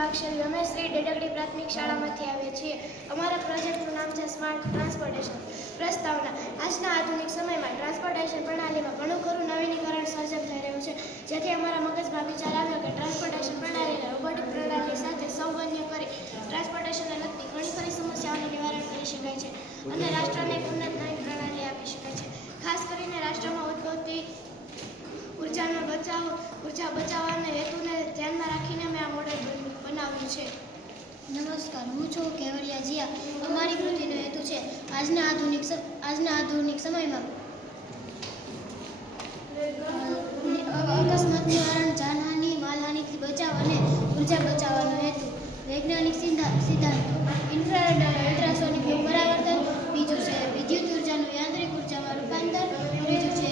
વિભાગ શ્રી રમેશશ્રી ડેડગડી પ્રાથમિક શાળામાંથી આવીએ છીએ. અમારા પ્રોજેક્ટનું નામ છે સ્માર્ટ ટ્રાન્સપોર્ટેશન. પ્રસ્તાવના: આજના આધુનિક સમયમાં ટ્રાન્સપોર્ટેશન પ્રણાલીમાં ઘણું ખરું નવીનીકરણ સર્જન થઈ રહ્યું છે, જેથી અમારા મગજમાં વિચાર આવ્યો કે ટ્રાન્સપોર્ટેશન પ્રણાલીને રોબોટિક પ્રણાલી સાથે સંબંધ કરી ટ્રાન્સપોર્ટેશનને લગતી ઘણી ખરી સમસ્યાઓનું નિવારણ કરી શકાય છે અને રાષ્ટ્રને એક ઉન્નત નવી પ્રણાલી આપી શકાય છે. ખાસ કરીને રાષ્ટ્રમાં ઉદ્ભવતી ઉર્જા બચાવવાના હેતુને ધ્યાનમાં રાખીને મેં આ મોડેલ બનાવ્યું છે. નમસ્કાર, હું છું કેવડિયા જીયા. અમારી કૃતિનો હેતુ છે આજના આધુનિક સમયમાં અકસ્માત નિવારણ, જાનહાનિ, માલહાનિથી બચાવ અને ઉર્જા બચાવવાનો હેતુ. વૈજ્ઞાનિક સિદ્ધાંતો: ઇન્ફ્રારેડ અને અલ્ટ્રાસોનિકનું પરાવર્તન. બીજું છે વિદ્યુત ઉર્જાનું યાંત્રિક ઉર્જામાં રૂપાંતર. ત્રીજું છે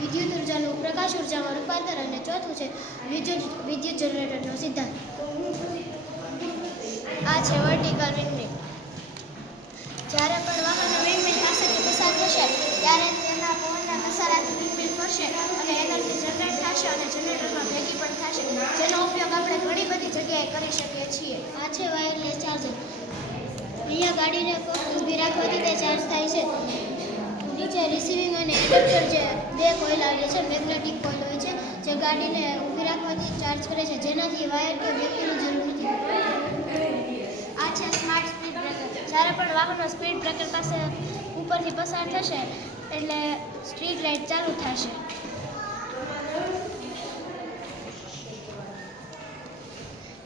વિદ્યુત ઉર્જાનું પ્રકાશ ઉર્જામાં રૂપાંતર. અને ચોથું છે વિદ્યુત જનરેટરનો સિદ્ધાંત. આ છે વર્ટિકલ વિન્ડમિલ. જ્યારે પણ વાહનો વિન્ડમિલ પાસેથી પસાર થશે ત્યારે તેના પવનના ઘસારાથી વિન્ડમિલ ફરશે અને એનર્જી જનરેટ થશે અને જનરેટરમાં ભેગી પણ થશે, જેનો ઉપયોગ આપણે ઘણી બધી જગ્યાએ કરી શકીએ છીએ. આ છે વાયરલેસ ચાર્જર. અહીંયા ગાડીને ઊભી રાખવાથી તે ચાર્જ થાય છે. નીચે રિસીવિંગ અને એડેપ્ટર, જે બે કોઇલ આવે છે, મેગ્નેટિક કોઇલ હોય છે, જે ગાડીને ઊભી રાખવાથી ચાર્જ કરે છે, જેનાથી વાયર કે બેટરીની જરૂર નથી. આ છે સ્માર્ટ સ્પીડ બ્રેકર. જ્યારે પણ વાહનો સ્પીડ બ્રેકર પાસે ઉપરથી પસાર થશે એટલે સ્ટ્રીટ લાઇટ ચાલુ થશે.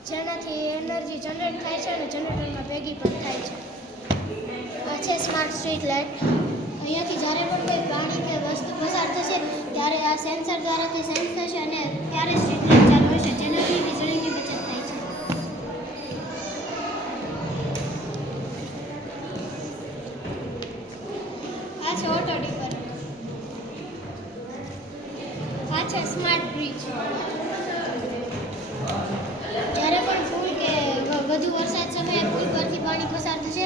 જેનાથી એનર્જી જનરેટ થાય છે અને જનરેટરમાં ભેગી પણ થાય છે. આ છે સ્માર્ટ સ્ટ્રીટ લાઇટ. અહીંયાથી જ્યારે પણ કોઈ પ્રાણી કે વસ્તુ પસાર થશે ત્યારે આ સેન્સર દ્વારા તે સેન્સ થશે અને ત્યારે સ્ટ્રીટ લાઇટ ચાલુ હશે, જેનાથી વીજળીની બચત થાય છે. આ છે ઓટો ડીપર. આ છે સ્માર્ટ બ્રિજ. જ્યારે પણ પુલ કે વધુ વરસાદ સમયે પુલ પરથી પાણી પસાર થશે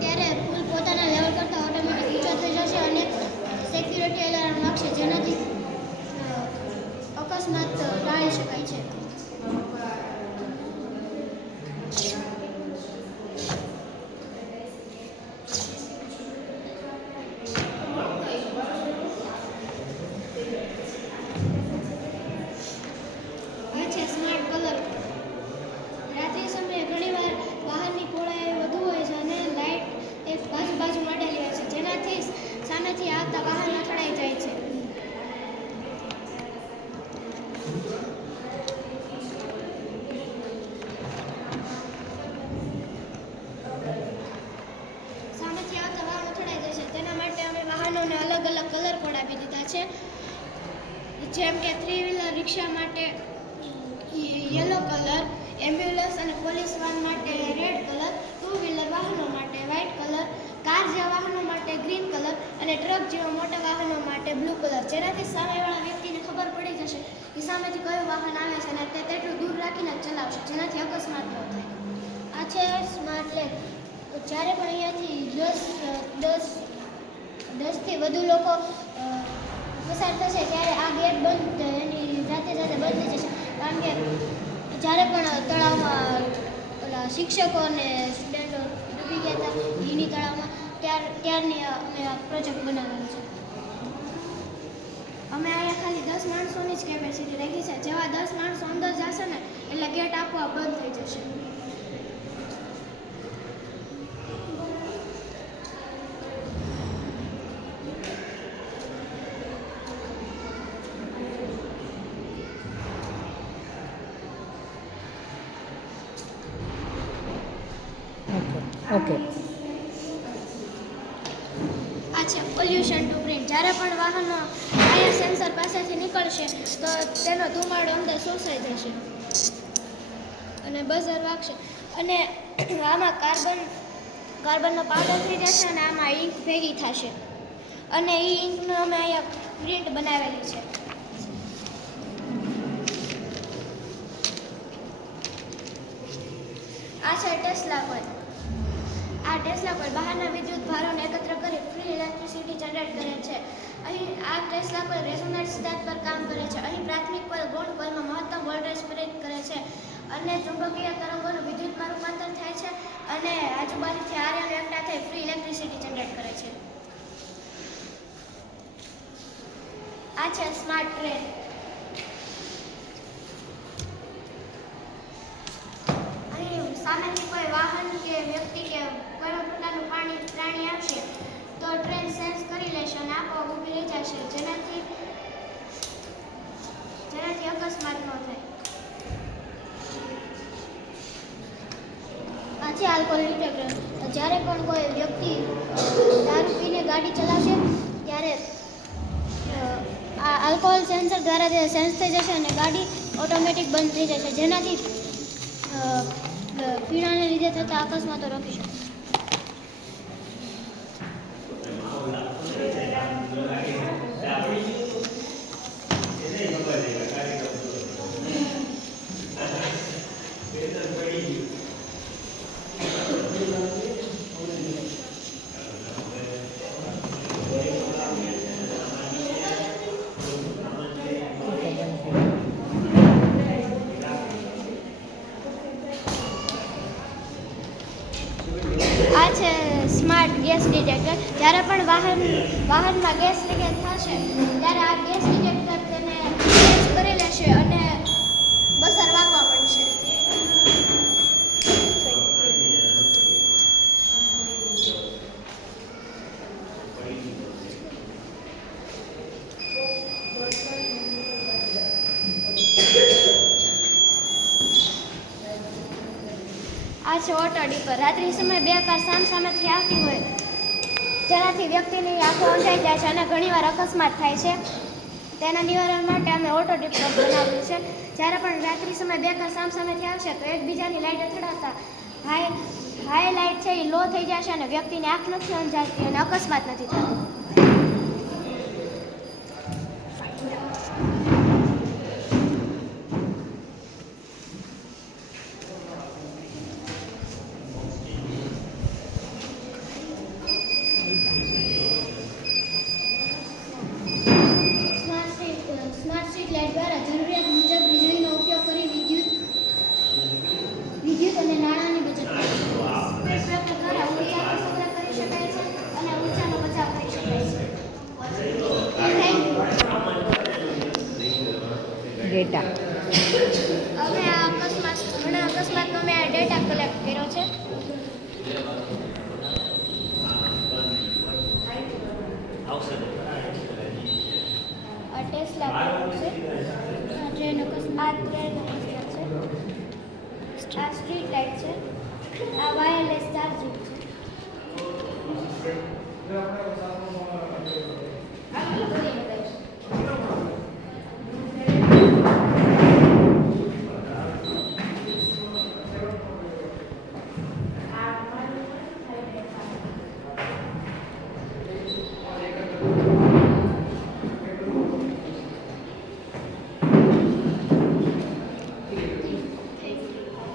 ત્યારે પુલ પોતાના લેવલ કરતાં ઓટોમેટિક ઊંચો થઈ જશે અને સિક્યુરિટી એલાર્મ વાગશે, જેનાથી અકસ્માત ટાળી શકાય છે. આ છે સ્માર્ટ કલર. રાત્રિ સમયે ઘણીવાર વાહનની પહોળાઈ વધુ હોય છે અને લાઇટ એક બાજુ માંડેલી હોય છે, જેનાથી સામેથી આવતા વાહન અથડાઈ જાય છે. સામેથી આવતા વાહન અથડાઈ જાય છે, તેના માટે અમે વાહનોને અલગ અલગ કલર કોડ આપી દીધા છે. જેમ કે 3-વ્હીલર રિક્ષા માટે યલો કલર, એમ્બ્યુલન્સ અને પોલીસ વાન માટે રેડ કલર, 2-વ્હીલર વાહનો માટે વ્હાઇટ કલર, કાર જેવા વાહનો માટે ગ્રીન કલર અને ટ્રક જેવા મોટા વાહનો માટે બ્લુ કલર. જેનાથી સામેવાળા વ્યક્તિને ખબર પડી જશે કે સામેથી કયું વાહન આવે છે અને તે તેટલું દૂર રાખીને જ ચલાવશે, જેનાથી અકસ્માત ન થાય. આ છે સ્માર્ટ લેમ્પ. જ્યારે પણ અહીંયાથી 10થી વધુ લોકો પસાર થશે ત્યારે આ ગેટ બંધ એની જાતે બંધ થઈ જશે, કારણ કે જ્યારે પણ તળાવમાં ઓલા શિક્ષકો અને સ્ટુડન્ટો ડૂબી ગયા હતા ઈની તળાવમાં, ત્યારની અમે આ પ્રોજેક્ટ બનાવેલો છે. અમે અહીંયા ખાલી 10 માણસોની જ કેપેસિટી રાખી છે. જેવા 10 માણસો અંદર જશે ને એટલે ગેટ આપોઆપ બંધ થઈ જશે. ઓકે. આ છે પોલ્યુશન ટુ પ્રિન્ટ. જ્યારે પણ વાહનો આયા સેન્સર પાસેથી નીકળશે તો તેનો ધુમાડો અંદર શોષાઈ જશે અને બઝર વાગશે અને આમાં કાર્બનનો પાવડર થઈ જશે અને આમાં ઇંક ભેગી થશે અને એ ઇંકનો અમે અહીંયા પ્રિન્ટ બનાવેલી છે. આ છે ટેસ્લા કોઇલ. આ ટેસ્લા કોઇલ બહારના વિદ્યુત ભારોને એકત્ર કરી ફ્રી ઇલેક્ટ્રિસિટી જનરેટ કરે છે. અહીં આ ટેસ્લા કોઇલ રેઝોનન્સ સિદ્ધાંત પર કામ કરે છે. અહીં પ્રાથમિક કોઇલ ગૌણ કોઇલમાં મહત્તમ વોલ્ટેજ પ્રેરિત કરે છે અને આજુબાજુથી આર્યનો એકઠા થઈ ફ્રી ઇલેક્ટ્રિસિટી જનરેટ કરે છે. આ છે સ્માર્ટ ટ્રેન. અહીં સામેથી કોઈ વાહન કે વ્યક્તિ કે કોઈ પ્રકારનું પ્રાણી આવશે તો ટ્રેન સેન્સ કરી લેશે અને આપોઆપ ઊભી રહી જશે, જેનાથી અકસ્માત ન થાય. આ છે આલ્કોહોલ ડિટેક્ટર. જ્યારે પણ કોઈ વ્યક્તિ દારૂ પીને ગાડી ચલાવશે ત્યારે આ આલ્કોહોલ સેન્સર દ્વારા તે સેન્સ થઈ જશે અને ગાડી ઓટોમેટિક બંધ થઈ જશે, જેનાથી પીણાને લીધે થતા અકસ્માતો રોકી શકે. આ છે સ્માર્ટ ગેસ ડિટેક્ટર. જ્યારે પણ વાહનમાં ગેસ લીકેજ થશે ત્યારે આ ગેસ ડિટેક્ટર તેને સેન્સ કરી લેશે અને બસર વાગવા માંડશે. આ છે ઓટો ડીપર. રાત્રિ સમયે બે કાર સામેથી આવતી હોય જેનાથી વ્યક્તિની આંખો અંજાઈ જાય છે અને ઘણીવાર અકસ્માત થાય છે. તેના નિવારણ માટે અમે ઓટો ડીપર બનાવ્યું છે. જ્યારે પણ રાત્રિ સમયે બે કાર સામેથી આવશે તો એકબીજાની લાઈટ અથડાતા હાઈ લાઈટ છે એ લો થઈ જશે અને વ્યક્તિની આંખ નથી અંજાતી અને અકસ્માત નથી થતો. સ્માર્ટ સ્ટ્રીટ લાઇટ દ્વારા જરૂરિયાત મુજબ વીજળીનો ઉપયોગ કરી વિદ્યુત અને નાણાંની બચત થાય છે. સ્પેસ વેપર દ્વારા ઉર્જાનો સંગ્રહ કરી શકાય છે અને ઉર્જાનો બચાવ કરી શકાય છે. Thank you. ડેટા. અમે આ ઘણા અકસ્માતનો મેં આ ડેટા કલેક્ટ કર્યો છે. આ ટેસ્લા પ્રોડક્ટ છે. આ ટ્રેન અકસ્માત છે. આ સ્ટ્રીટ લાઇટ છે. આ વાયરલેસ ચાર્જિંગ છે.